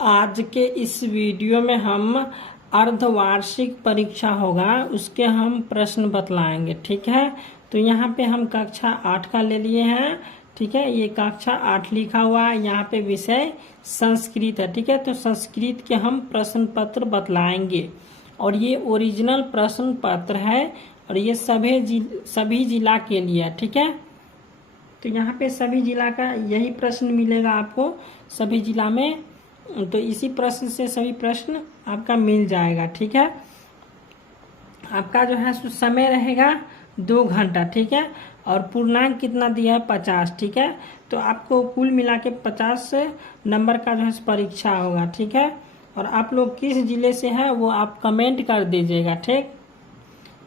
आज के इस वीडियो में हम अर्धवार्षिक परीक्षा होगा उसके हम प्रश्न बतलाएंगे। ठीक है, तो यहाँ पे हम कक्षा 8 का ले लिए हैं। ठीक है, ये कक्षा 8 लिखा हुआ है, यहाँ पे विषय संस्कृत है। ठीक है, तो संस्कृत के हम प्रश्न पत्र बतलाएंगे और ये ओरिजिनल प्रश्न पत्र है और ये सभी जिला के लिए है। ठीक है, तो यहाँ पे सभी जिला का यही प्रश्न मिलेगा आपको सभी जिला में, तो इसी प्रश्न से सभी प्रश्न आपका मिल जाएगा। ठीक है, आपका जो है समय रहेगा 2 घंटा। ठीक है, और पूर्णांक कितना दिया है 50। ठीक है, तो आपको कुल मिला के 50 नंबर का जो है परीक्षा होगा। ठीक है, और आप लोग किस जिले से है वो आप कमेंट कर दीजिएगा। ठीक,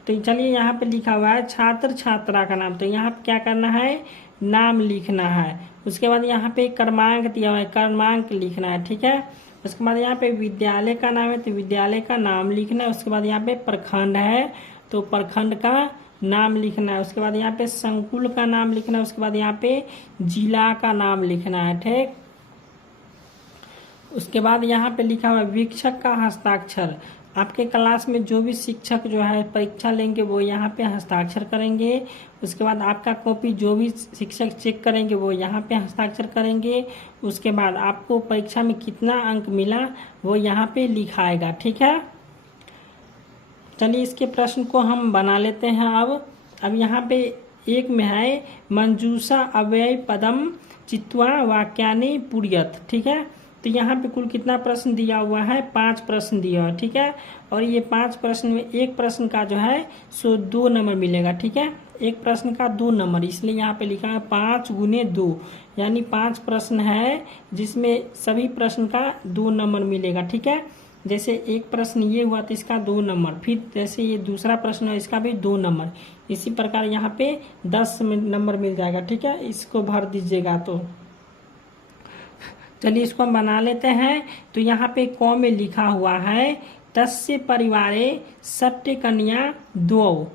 तो चलिए यहाँ पे लिखा हुआ है छात्र छात्रा का नाम, तो यहाँ पे क्या करना है, नाम लिखना है। उसके बाद यहाँ पे क्रमांक दिया हुआ है, क्रमांक लिखना है। ठीक है, उसके बाद यहाँ पे विद्यालय का नाम है तो विद्यालय का नाम लिखना है। उसके बाद यहाँ पे प्रखंड है तो प्रखंड का नाम लिखना है। उसके बाद यहाँ पे संकुल का नाम लिखना है। उसके बाद यहाँ पे जिला का नाम लिखना है। ठीक, उसके बाद यहाँ पे लिखा हुआ है शिक्षक का हस्ताक्षर। आपके क्लास में जो भी शिक्षक जो है परीक्षा लेंगे वो यहाँ पे हस्ताक्षर करेंगे। उसके बाद आपका कॉपी जो भी शिक्षक चेक करेंगे वो यहाँ पे हस्ताक्षर करेंगे। उसके बाद आपको परीक्षा में कितना अंक मिला वो यहाँ पे लिखाएगा। ठीक है, चलिए इसके प्रश्न को हम बना लेते हैं। अब यहाँ पे एक में है मंजूषा अव्यय पदम चित्वा वाक्यानि पूर्यत। ठीक है, तो यहाँ पे कुल कितना प्रश्न दिया हुआ है, 5 प्रश्न दिया हुआ है। ठीक है, और ये 5 प्रश्न में एक प्रश्न का जो है 2 नंबर मिलेगा। ठीक है, एक प्रश्न का 2 नंबर, इसलिए यहाँ पे लिखा है 5 गुने 2, यानी 5 प्रश्न है जिसमें सभी प्रश्न का 2 नंबर मिलेगा। ठीक है, जैसे एक प्रश्न ये हुआ तो इसका 2 नंबर, फिर जैसे ये दूसरा प्रश्न है इसका भी 2 नंबर, इसी प्रकार यहाँ पे 10 नंबर मिल जाएगा। ठीक है, इसको भर दीजिएगा। तो चलिए इसको हम बना लेते हैं। तो यहाँ पे क में लिखा हुआ है तस्य परिवारे सत्य कन्या 2,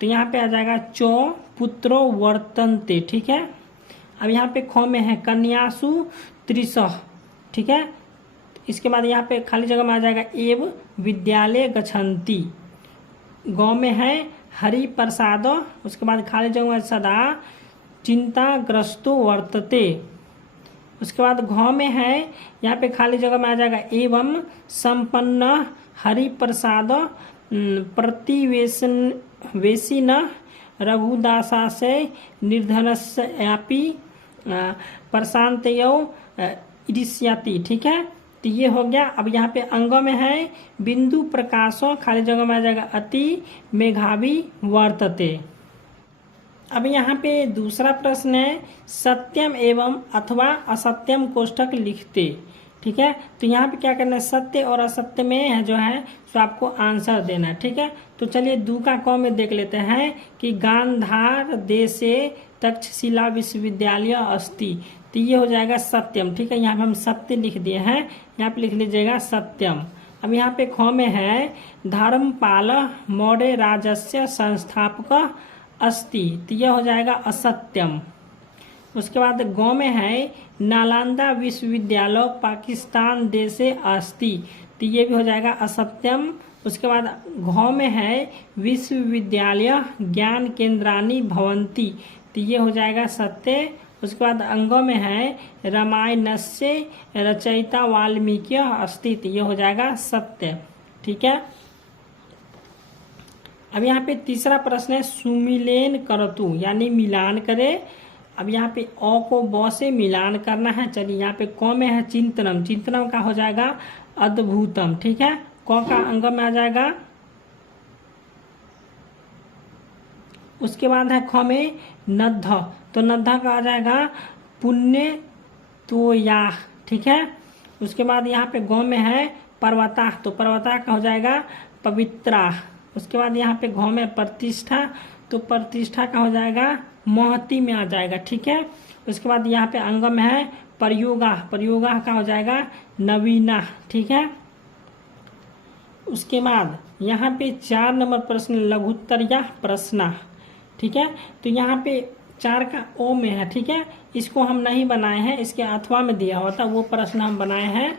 तो यहाँ पे आ जाएगा चौ पुत्रो वर्तन्ते। ठीक है, अब यहाँ पे ख में है कन्यासु 30। ठीक है, इसके बाद यहाँ पे खाली जगह में आ जाएगा एव विद्यालय गच्छन्ति। ग में है हरि प्रसाद, उसके बाद खाली जगह में सदा चिंताग्रस्तो वर्तते। उसके बाद घ में है यहाँ पे खाली जगह में आ जाएगा एवं संपन्न हरि प्रसाद प्रतिवेशिन रघुदासा से निर्धनस्यापि प्रशांतयो इदिष्यति। ठीक है, तो ये हो गया। अब यहाँ पे अंग में है बिंदु प्रकाशो, खाली जगह में आ जाएगा अति मेघावी वर्तते। अब यहाँ पे दूसरा प्रश्न है सत्यम एवं अथवा असत्यम कोष्ठक लिखते। ठीक है, तो यहाँ पे क्या करना है, सत्य और असत्य में जो है तो आपको आंसर देना है। ठीक है, तो चलिए 2 का क में देख लेते हैं कि गांधार देशे तक्षशिला विश्वविद्यालय अस्ति, तो ये हो जाएगा सत्यम। ठीक है, यहाँ पे हम सत्य लिख दिए हैं, यहाँ पे लिख लीजिएगा सत्यम। अब यहाँ पे ख में है धर्मपाल मौर्य राजस्य संस्थापक अस्ति, तो यह हो जाएगा असत्यम। उसके बाद ग में है नालंदा विश्वविद्यालय पाकिस्तान देशे अस्ति, तो ये भी हो जाएगा असत्यम। उसके बाद घ में है विश्वविद्यालय ज्ञान केंद्रानि भवन्ति, तो ये हो जाएगा सत्य। उसके बाद अंग में है रामायणस्य रचयिता वाल्मीकि अस्ति, तो ये हो जाएगा सत्य। ठीक है, अब यहाँ पे तीसरा प्रश्न है सुमिलेन करतु, यानी मिलान करे। अब यहाँ पे अ को ब से मिलान करना है। चलिए यहाँ पे क में है चिंतनम, चिंतनम का हो जाएगा अद्भुतम। ठीक है, क का अंग में आ जाएगा। उसके बाद है ख में नद्ध, तो नद्ध का आ जाएगा पुण्य तो या। ठीक है, उसके बाद यहाँ पे ग में है पर्वता, तो पर्वता का हो जाएगा पवित्रा। उसके बाद यहाँ पे घ में प्रतिष्ठा, तो प्रतिष्ठा का हो जाएगा महती में आ जाएगा। ठीक है, उसके बाद यहाँ पे अंग में है प्रयोगा, प्रयोगा का हो जाएगा नवीना। ठीक है, उसके बाद यहाँ पे 4 नंबर प्रश्न लघुत्तरीय प्रश्न। ठीक है, तो यहाँ पे 4 का ओ में है। ठीक है, इसको हम नहीं बनाए हैं, इसके अथवा में दिया हुआ था वो प्रश्न हम बनाए हैं।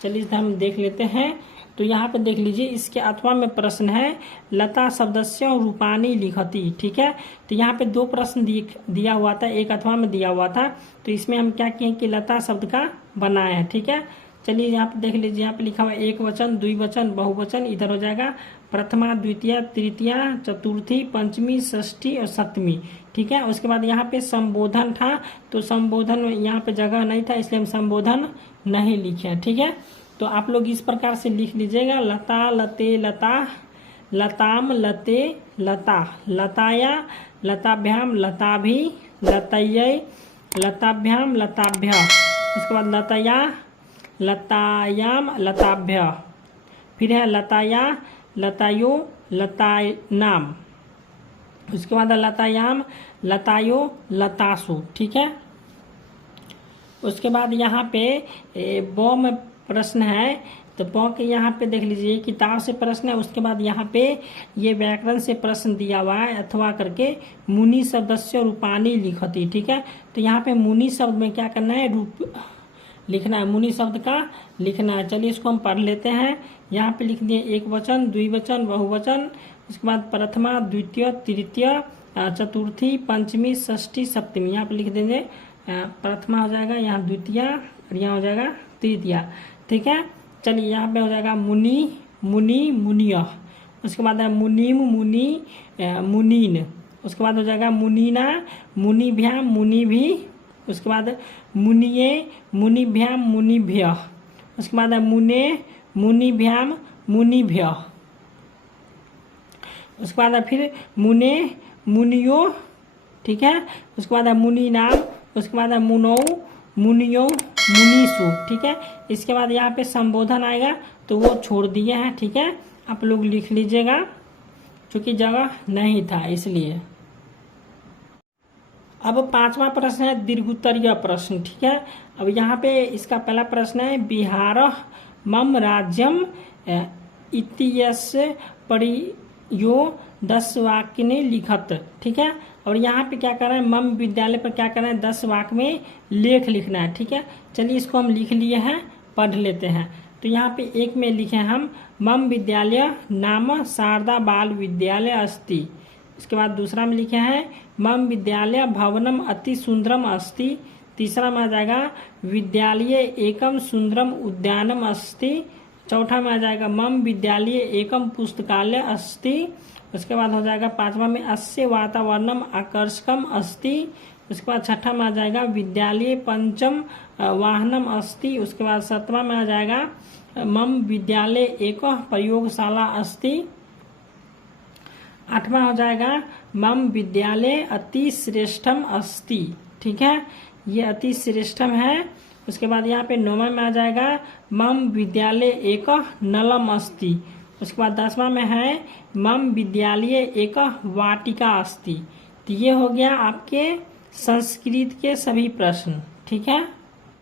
चलिए हम देख लेते हैं। तो यहाँ पे देख लीजिए, इसके अथवा में प्रश्न है लता शब्दस्य रूपानी लिखती। ठीक है, तो यहाँ पे दो प्रश्न दिया हुआ था, एक अथवा में दिया हुआ था। तो इसमें हम क्या किए कि लता शब्द का बनाए हैं। ठीक है, चलिए यहाँ पे देख लीजिए, यहाँ पे लिखा हुआ एक वचन, द्विवचन, बहुवचन, इधर हो जाएगा प्रथमा, द्वितीय, तृतीया, चतुर्थी, पंचमी, षष्ठी और सप्तमी। ठीक है, उसके बाद यहाँ पे संबोधन था, तो संबोधन यहाँ पे जगह नहीं था, इसलिए हम संबोधन नहीं लिखे। ठीक है, तो आप लोग इस प्रकार से लिख लीजिएगा, लता, लते, लता, लताम, लते, लता, लताया, लताभ्याम, लताभि, लतये, लताभ्याम, लताभ्य, उसके बाद लतया, लतायाम, लताभ्य, फिर है लताया, लतायो, लतानाम, उसके बाद लतायाम, लतायो, लतासु। ठीक है, उसके बाद यहाँ पे ब में प्रश्न है, तो ब के यहाँ पे देख लीजिए किताब से प्रश्न है। उसके बाद यहाँ पे ये व्याकरण से प्रश्न दिया हुआ है, अथवा करके मुनि शब्दस्य रूपानी लिखती। ठीक है, तो यहाँ पे मुनि शब्द में क्या करना है, रूप लिखना है, मुनि शब्द का लिखना है। चलिए इसको हम पढ़ लेते हैं। यहाँ पे लिख दिए एक वचन, द्विवचन, बहुवचन, उसके बाद प्रथमा, द्वितीय, तृतीय, चतुर्थी, पंचमी, षष्ठी, सप्तमी। यहाँ पे लिख देंगे प्रथमा हो जाएगा, यहाँ द्वितीय और यहाँ हो जाएगा तृतीया। ठीक है, चलिए यहाँ पे हो जाएगा मुनि, मुनि, मुनिय, उसके बाद है मुनिम, मुनि, मुनीन, उसके बाद हो जाएगा मुनीना, मुनिभ्याम, मुनिभि, उसके बाद मुनिये, मुनिभ्याम, मुनिभ्य, उसके बाद है मुने, मुनिभ्याम, मुनिभ्य, उसके बाद है फिर मुने, मुनियो। ठीक है, उसके बाद है मुनि नाम, उसके बाद है मुनौ, मुनियो, मुनीसु। ठीक है, इसके बाद यहाँ पे संबोधन आएगा, तो वो छोड़ दिए हैं। ठीक है, आप लोग लिख लीजिएगा, क्योंकि जगह नहीं था इसलिए। अब पांचवा प्रश्न है दीर्घोत्तरीय प्रश्न। ठीक है, अब यहाँ पे इसका पहला प्रश्न है बिहार मम राज्यम इत्यस्य परियो 10 वाक्य ने लिखत। ठीक है, और यहाँ पे क्या कर रहे हैं, मम विद्यालय पर क्या कर रहे हैं, 10 वाक्य में लेख लिखना है। ठीक है, चलिए इसको हम लिख लिए हैं, पढ़ लेते हैं। तो यहाँ पे एक में लिखे हम मम विद्यालय नाम शारदा बाल विद्यालय अस्ति। उसके बाद दूसरा में लिखे हैं मम विद्यालय भवनम अति सुंदरम अस्ति। तीसरा में आ जाएगा विद्यालय एकम सुंदरम उद्यानम अस्ति। चौथा में आ जाएगा मम विद्यालय एकम पुस्तकालय अस्ति। उसके बाद हो जाएगा पांचवा में अस्य वातावरणम आकर्षकम अस्ति। उसके बाद छठा में आ जाएगा विद्यालय पंचम वाहनम अस्ति। उसके बाद सातवां में आ जाएगा मम विद्यालय एक प्रयोगशाला अस्ति। आठवां हो जाएगा मम विद्यालय अति श्रेष्ठम अस्ति। ठीक है, ये अति श्रेष्ठम है। उसके बाद यहाँ पे नौवां में आ जाएगा मम विद्यालय एक नलम अस्ति। उसके बाद 10वां में है मम विद्यालय एक वाटिका अस्ति। तो ये हो गया आपके संस्कृत के सभी प्रश्न। ठीक है।